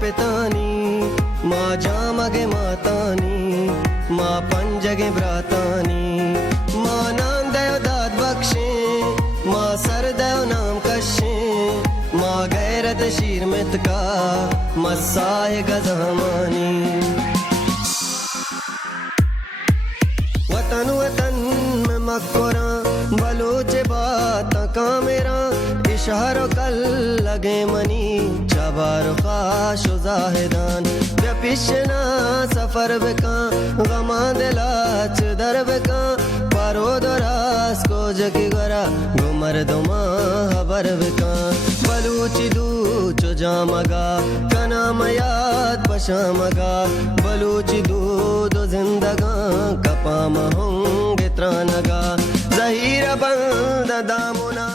पितानी माँ जामगे मातानी माँ पंजगे भ्रातानी माँ नाम दयो दाद बख्शे माँ सर दयो नाम कशे माँ गैरत शीर मित का मसाए गजमानी वतन वतन में मक्कोरा बलोच बात का मेरा इशारों कल लगे मनी चबार खाश जाहिदान व्यपिशना सफर बेका गमा दिलाच दर बेका पारो दरास को जगी गरा गुमर दुमा हबर बेका बलूची दू चुजा मगा कना मयाद पशा मगा बलूची दू दो जिंदगा कपा महंग त्रानगा जहीर बंद दामुना